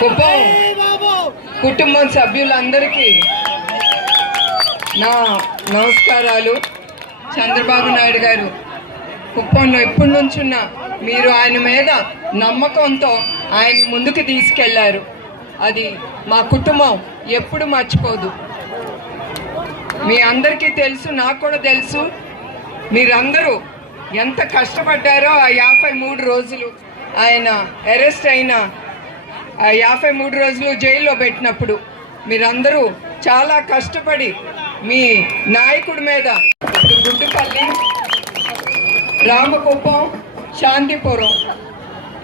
కుప్పం. కుటుంబం సభ్యులందరికీ నా నమస్కారాలు. చంద్రబాబు నాయుడు గారు కుప్పంలో ఎప్పటి నుంచున్న మీరు ఆయన మీద నమ్మకంతో ఆయన ముందుకు తీసుకెళ్ళారు. అది మా కుటుంబం ఎప్పుడు మర్చిపోదు. మీ అందరికీ తెలుసు నాకు కూడా తెలుసు. మీరందరూ ఎంత కష్టపడ్డారో ఆ యాభై మూడు రోజులు ఆయన అరెస్ట్ అయిన యాభై మూడు రోజులు జైల్లో పెట్టినప్పుడు మీరందరూ చాలా కష్టపడి మీ నాయకుడి మీద గుడ్డుపల్లి రామకుప్పం శాంతిపురం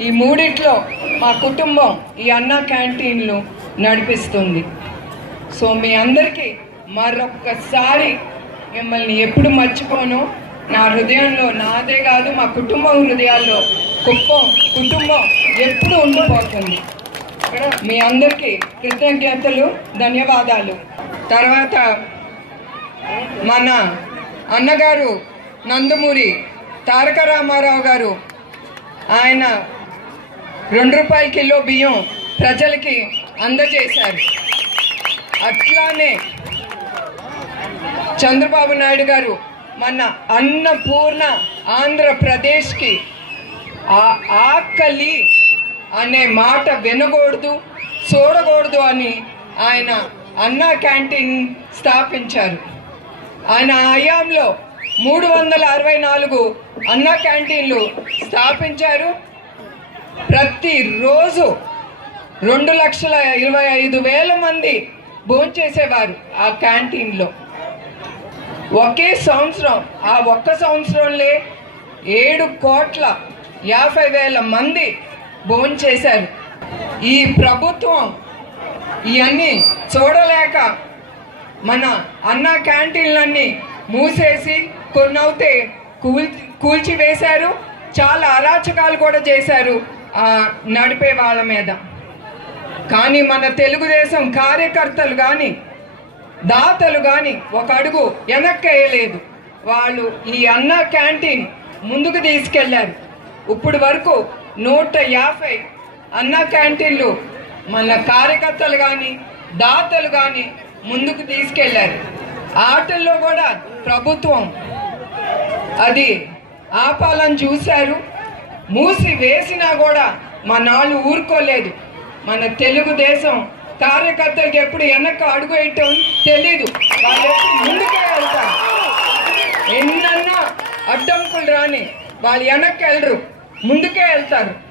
ఈ మూడిట్లో మా కుటుంబం ఈ అన్న క్యాంటీన్లు నడిపిస్తుంది. సో మీ అందరికీ మరొక్కసారి మిమ్మల్ని ఎప్పుడు మర్చిపోను. నా హృదయంలో నాదే కాదు మా కుటుంబం హృదయాల్లో కుప్పం కుటుంబం ఎప్పుడు ఉండిపోతుంది. మీ అందరికీ కృతజ్ఞతలు ధన్యవాదాలు. తర్వాత మన అన్నగారు నందమూరి తారక రామారావు గారు ఆయన రెండు రూపాయల కిలో బియ్యం ప్రజలకి అందజేశారు. అట్లానే చంద్రబాబు నాయుడు గారు మన అన్నపూర్ణ ఆంధ్రప్రదేశ్కి ఆ ఆకలి అనే మాట వినకూడదు చూడకూడదు అని ఆయన అన్నా క్యాంటీన్ స్థాపించారు. ఆయన హయాంలో మూడు వందల అరవై నాలుగు అన్నా క్యాంటీన్లు స్థాపించారు. ప్రతిరోజు రెండు లక్షల ఇరవై ఐదు వేల మంది భోంచేసేవారు ఆ క్యాంటీన్లో. ఒకే సంవత్సరం ఆ ఒక్క సంవత్సరంలో ఏడు కోట్ల యాభై వేల మంది భోంచేశారు ఈ ప్రభుత్వం ఇవన్నీ చూడలేక మన అన్న క్యాంటీన్లన్నీ మూసేసి కొన్ని అవుతే కూల్ కూల్చివేశారు. చాలా అరాచకాలు కూడా చేశారు నడిపే వాళ్ళ మీద. కానీ మన తెలుగుదేశం కార్యకర్తలు కానీ దాతలు కానీ ఒక అడుగు వెనక్కేయలేదు వాళ్ళు ఈ అన్న క్యాంటీన్ ముందుకు తీసుకెళ్ళారు. ఇప్పుడు వరకు నూట యాభై అన్న క్యాంటీన్లు మన కార్యకర్తలు కానీ దాతలు కానీ ముందుకు తీసుకెళ్ళారు. ఆటల్లో కూడా ప్రభుత్వం అది ఆపాలని చూశారు. మూసి వేసినా కూడా మా నాళ్ళు ఊరుకోలేదు. మన తెలుగుదేశం కార్యకర్తలకు ఎప్పుడు వెనక అడుగు వేయటం తెలీదు. వాళ్ళు ఎప్పుడు ముందుకే వెళ్తారు. ఎన్నన్నా అడ్డంకులు రాని వాళ్ళు వెనక్కి వెళ్ళరు. ముందుకే వెళ్తారు.